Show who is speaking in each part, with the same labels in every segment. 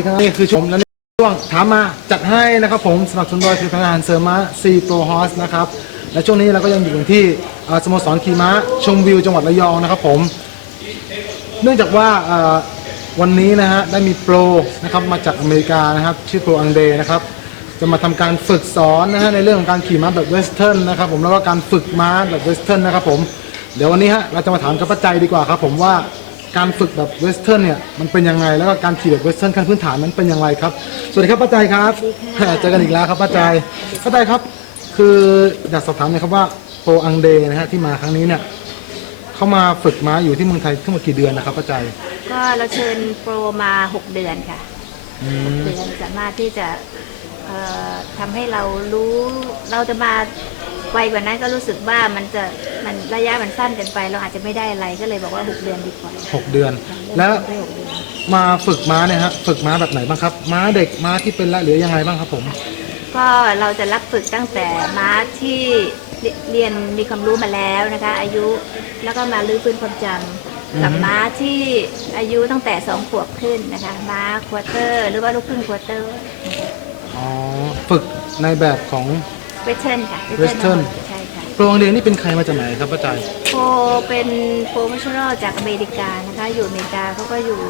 Speaker 1: ดีครับ นี่คือชมและช่วงถามมาจัดให้นะครับผมสนับสนุนโดยผลิตภัณฑ์อาหารเสริมม้าซีโปรฮอสนะครับและช่วงนี้เราก็ยังอยู่กันที่สโมสรขี่ม้าชมวิวจังหวัดระยองนะครับผมเนื่องจากว่าวันนี้นะฮะได้มีโปรนะครับมาจากอเมริกานะครับชื่อโปรอังเดนะครับจะมาทำการฝึกสอนนะฮะในเรื่องของการขี่ม้าแบบเวสเทิร์นนะครับผมแล้วก็การฝึกม้าแบบเวสเทิร์นนะครับผมเดี๋ยววันนี้ฮะเราจะมาถามกับป้าใจดีกว่าครับผมว่า การฝึกแบบเวสเทิร์นเนี่ยมันเป็นยังไงแล้วก็การขี่แบบเวสเทิร์นขั้นพื้นฐานนั้นเป็นอย่างไรครับสวัสดีครับป้าใจครับเจอกันอีกแล้วครับป้าใจป้าใจครับ คืออยากสอบถามหนะครับว่าโปรอังเดนะฮะที่มาครั้งนี้เนี่ยเขามาฝึกม้าอยู่ที่เมืองไทยทั้งหมดกี่เดือนนะครับป้าใจ
Speaker 2: ก็เราเชิญโปรมา6เดือนค่ะ
Speaker 1: อืม
Speaker 2: เดือนสามารถที่จะเอ่อทำให้เรารู้เราจะมา ไวกว่านั้นก็รู้สึกว่ามันจะมันระยะมันสั้นเกินไป เราอาจจะไม่ได้อะไรก็เลยบอกว่า 6 เดือนดีกว่า
Speaker 1: หกเดือน แล้ว
Speaker 2: ได้หกเดือน
Speaker 1: มาฝึกม้าเนี่ยฮะฝึกม้าแบบไหนบ้างครับ ม้าเด็กม้าที่เป็นละหรือยังไงบ้างครับผม
Speaker 2: ก็เราจะรับฝึกตั้งแต่ม้าที่เรเรียนมีความรู้มาแล้วนะคะ อายุแล้วก็มาลื้อฟื้นความจำกับม้าที่อายุตั้งแต่สองขวบขึ้นนะคะ ม้าควอเตอร์ หรือว่าลูกครึ่งควอเตอร์
Speaker 1: อ๋อฝึกในแบบของ
Speaker 2: เวสเทิร์นค่ะ
Speaker 1: Western
Speaker 2: ใช่ค่ะ
Speaker 1: โปรอังเดนี่เป็นใครมาจากไหนครับป้าใจาย
Speaker 2: โปรเป็นโปรเฟชชั่นอลจากอเมริกานะคะ อยู่อเมริกาเขาก็อยู่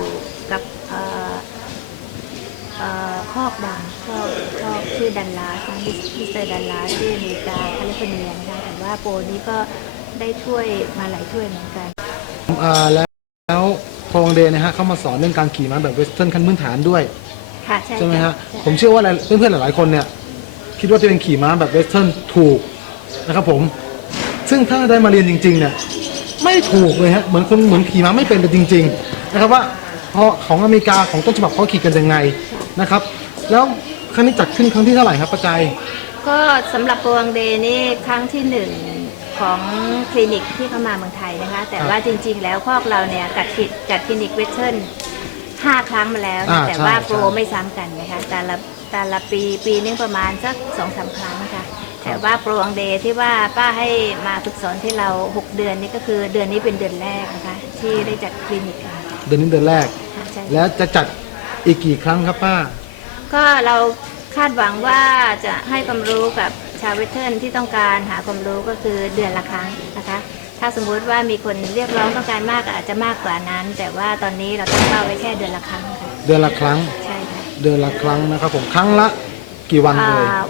Speaker 2: กับเอ่อเอ่อคอกดังคอกคอกชื่อดันลาสนะมิสเตอร์ดันลาสที่อเมริกาแคลิฟอร์เนียนะคะแต่ว่าโปรนี้ก็ได้ถ้วยมาหลายถ้วยเหมือนกัน
Speaker 1: อ่าแล้วแล้วโปรอังเดนะฮะเข้ามาสอนเรื่องการขี่ม้าแบบเวสเทิร์นขั้นพื้นฐานด้วย
Speaker 2: ค่ะ ใช่
Speaker 1: ใช่ไหมฮะ
Speaker 2: ใช่
Speaker 1: ผมเชื่อว่าหลายเพื่อนๆหลายๆคนเนี่ย คิดว่าตัวเองขี่ม้าแบบเวสเทิร์นถูกนะครับผม ซึ่งถ้าได้มาเรียนจริง ๆ เนี่ย ไม่ถูกเลยฮะเหมือนคนเหมือนขี่ม้าไม่เป็นเลยจริง ๆ นะครับว่าเพราะของอเมริกาของต้นฉบับเขาขี่กันยังไงนะครับ แล้วครั้งนี้จัดขึ้นครั้งที่เท่าไหร่ครับป้าใจาย
Speaker 2: ก็สำหรับโปรอังเดย์นี่ครั้งที่หนึ่งของคลินิกที่เข้ามาเมืองไทยนะคะ แต่ว่าจริง ๆ แล้วพวกเราเนี่ยจัดคลิจัดคลินิกเวชเทิร์น ห้าครั้งมาแล้วนะ
Speaker 1: อ่า
Speaker 2: แต่
Speaker 1: ใช่
Speaker 2: ว่าโปร
Speaker 1: ใช่
Speaker 2: ไม่ซ้ำกันนะคะแต่ละแต่ละปีปีนึงประมาณสักสองสามครั้งค่ะ แต่ว่าโปรอังเดที่ว่าป้าให้มาฝึกสอนที่เรา 6 เดือนนี่ก็คือเดือนนี้เป็นเดือนแรกนะคะ ที่ได้จัดคลินิกค่ะ
Speaker 1: เดือนนี้เดือนแรก
Speaker 2: ใช่
Speaker 1: แล้วจะจัดอีกกี่ครั้งครับป้า
Speaker 2: ก็เราคาดหวังว่าจะให้ความรู้กับชาวเวทเทิร์นที่ต้องการหาความรู้ก็คือเดือนละครั้งนะคะ ถ้าสมมุติว่ามีคนเรียกร้องต้องการมากก็อาจจะมากกว่านั้น แต่ว่าตอนนี้เราตั้งเป้าไว้แค่เดือนละครั้งค่ะ
Speaker 1: เดือนละครั้ง
Speaker 2: ใช่ค่ะ
Speaker 1: เดือนละครั้งนะครับผมครั้งละกี่วันเลย
Speaker 2: อ่า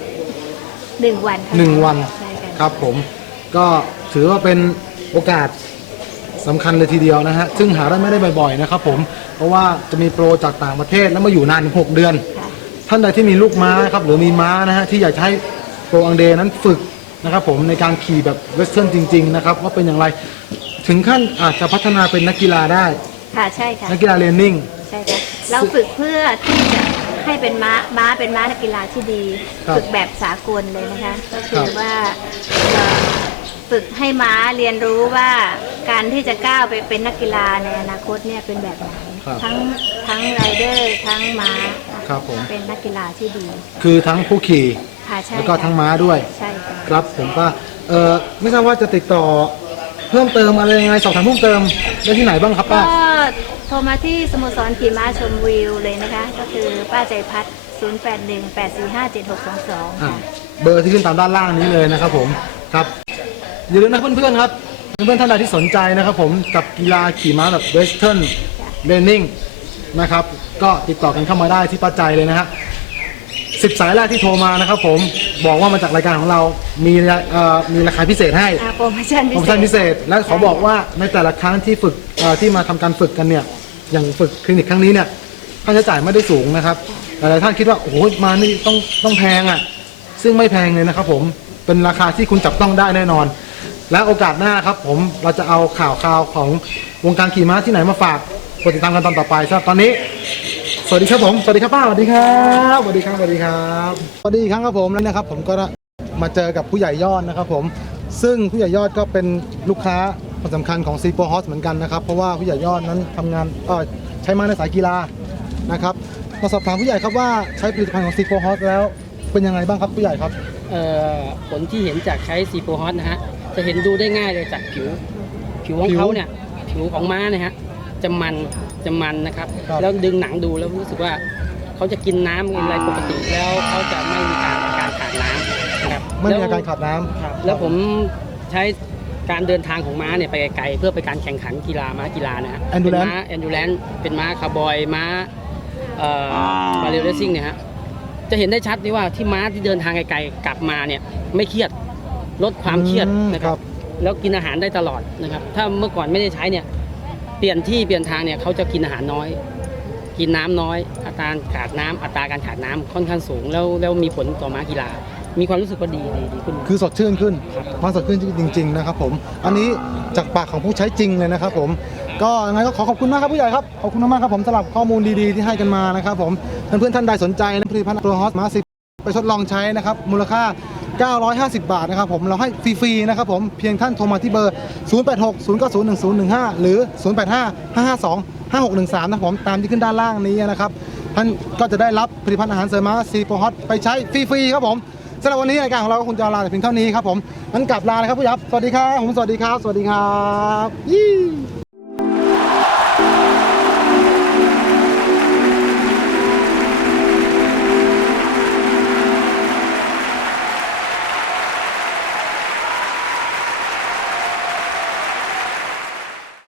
Speaker 2: หนึ่งวันค่ะ
Speaker 1: หนึ่งวัน
Speaker 2: ใช่ค่ะ
Speaker 1: ครับผมก็ถือว่าเป็นโอกาสสำคัญเลยทีเดียวนะฮะ ซึ่งหาได้ไม่ได้บ่อยๆนะครับผมเพราะว่าจะมีโปรจากต่างประเทศแล้วมาอยู่นานถึง6เดือน
Speaker 2: ค่ะ
Speaker 1: ท่านใดที่มีลูกม้าครับหรือมีม้านะฮะที่อยากจะให้โปรอังเดนั้นฝึก นะครับผมในการขี่แบบเวสเทิร์นจริงๆนะครับว่าเป็นอย่างไรถึงขั้นอาจจะพัฒนาเป็นนักกีฬาได้
Speaker 2: ค่ะใช่ค่ะ
Speaker 1: นักกีฬาเรนนิ่ง
Speaker 2: ใช่ค่ะเราฝึกเพื่อที่จะให้เป็นม้าม้าเป็นม้านักกีฬาที่ดี
Speaker 1: ครับ
Speaker 2: ฝึกแบบสากลเลยนะคะ ก็คื
Speaker 1: ครั
Speaker 2: อบว่าเอ่อฝึกให้ม้าเรียนรู้ว่าการที่จะก้าวไปเป็นนักกีฬาในอนาคตเนี่ยเป็นแบบไหน
Speaker 1: ครับ
Speaker 2: ทั้งทั้งไรเดอร์ทั้งม้า
Speaker 1: ครับผม
Speaker 2: เป็นนักกีฬาที่ดี
Speaker 1: คือทั้งผู้ขี่
Speaker 2: ค่ะใช่
Speaker 1: แล้วก็
Speaker 2: ค่ะ
Speaker 1: ทั้งม้าด้วย
Speaker 2: ใช่ ค่ะ
Speaker 1: ครับผมก็เออไม่ทราบว่าจะติดต่อเพิ่มเติมอะไรยังไงสอบถามเพิ่มเติมได้ที่ไหนบ้างครับ
Speaker 2: ก็
Speaker 1: ป้า
Speaker 2: โทรมาที่สโมสรขี่ม้าชมวิวเลยนะคะ ก็คือป้าใจพัฒน์0818457622
Speaker 1: อะ
Speaker 2: ค่ะ
Speaker 1: เบอร์ที่ขึ้นตามด้านล่างนี้เลยนะครับผมครับอย่าลืมนะเพื่อนๆครับเพื่อนๆท่านใดที่สนใจนะครับผมกับกีฬาขี่ม้าแบบเวสเทิร์นเรนนิ่งนะครับก็ติดต่อกันเข้ามาได้ที่ป้าใจเลยนะฮะสิบสายแรกที่โทรมานะครับผม บอกว่ามาจากรายการของเรามีเอ่อมีราคาพิเศษให้
Speaker 2: อ่าโปรโมชั่น
Speaker 1: โปรโมชั่นพิเศษและขอบอกว่าในแต่ละครั้งที่ฝึกเอ่อที่มาทำการฝึกกันเนี่ยอย่างฝึกคลินิกครั้งนี้เนี่ยค่าใช้จ่ายไม่ได้สูงนะครับหลายๆท่านคิดว่าโอ้โหมานี่ต้องต้องแพงอะซึ่งไม่แพงเลยนะครับผมเป็นราคาที่คุณจับต้องได้แน่นอน และโอกาสหน้าครับผมเราจะเอาข่าวคราวของวงการขี่ม้าที่ไหนมาฝากกดติดตามกันตอนต่อไปสำหรับตอนนี้ สวัสดีครับผม สวัสดีครับป้า สวัสดีครับ สวัสดีครับ สวัสดีครับ สวัสดีครั้งครับผมแล้วนะครับ ผมก็มาเจอกับผู้ใหญ่ยอดนะครับผม ซึ่งผู้ใหญ่ยอดก็เป็นลูกค้าคนสำคัญของซีโปฮอสเหมือนกันนะครับ เพราะว่าผู้ใหญ่ยอดนั้นทำงานเอ่อใช้มาในสายกีฬานะครับ มาสอบถามผู้ใหญ่ครับว่าใช้ผลิตภัณฑ์ของซีโปฮอสแล้วเป็นยังไงบ้างครับผู้ใหญ่ครับ
Speaker 3: เอ่อผลที่เห็นจากใช้ซีโปฮอตนะฮะ จะเห็นดูได้ง่ายเลยจากผิว ผิวของเขาเนี่ย ผิวของม้าเนี่ยฮะ จะมันจะมันนะครับ
Speaker 1: ครับ
Speaker 3: แล้วดึงหนังดูแล้วรู้สึกว่าเขาจะกินน้ำกินอะไรปกติแล้วเขาจะไม่มีการอาการขาดน้ำนะครับ
Speaker 1: ไม่มี
Speaker 3: แล้ว
Speaker 1: อาการขาดน้ำ
Speaker 3: ครับแล้วผมใช้การเดินทางของม้าเนี่ยไปไกลๆเพื่อไปการแข่งขันกีฬาม้ากีฬานะฮะ
Speaker 1: Endurance
Speaker 3: เป็นม้าแอนดูแลนเป็นม้าคาร์บอยม้าเอ่อบาเรลเรซิ่งเนี่ยฮะจะเห็นได้ชัดนี่ว่าที่ม้าที่เดินทางไกลๆกลับมาเนี่ยไม่เครียดลดความเครียด
Speaker 1: อืม
Speaker 3: นะค
Speaker 1: ครั
Speaker 3: รับบแล้วกินอาหารได้ตลอดนะครับ ถ้าเมื่อก่อนไม่ได้ใช้เนี่ย เปลี่ยนที่เปลี่ยนทางเนี่ยเขาจะกินอาหารน้อย กินน้ำน้อย อัตราขาดน้ำอัตราการขาดน้ำค่อนข้างสูง แล้วแล้วมีผลต่อม้ากีฬา มีความรู้สึกว่าดีดีดีขึ้น
Speaker 1: คือสดชื่นขึ้น
Speaker 3: ครับ
Speaker 1: มาสดชื่นจริง ๆ นะครับ ผม อันนี้จากปากของผู้ใช้จริงเลยนะครับ ผม ก็ยังไงก็ขอขอบคุณมากครับผู้ใหญ่ครับขอบคุณมากๆครับผมสำหรับข้อมูลดีๆที่ให้กันมานะครับ ผมเพื่อนๆท่านใดสนใจนะผลิตภัณฑ์ตัวฮอสมาสิไปทดลองใช้นะครับมูลค่า 950 บาทนะครับผมเราให้ฟรีๆนะครับผมเพียงท่านโทรมาที่เบอร์ 0860901015 หรือ 0855525613 นะครับผมตามที่ขึ้นด้านล่างนี้นะครับท่านก็จะได้รับผลิตภัณฑ์อาหารเสริมมาซีโปรฮอตไปใช้ฟรีๆครับผมสำหรับวันนี้รายการของเราก็คงจะลาแต่เพียงเท่านี้ครับผมงั้นกลับลาเลยครับผู้ยับสวัสดีครับผมสวัสดีครับ สวัสดีครับยี่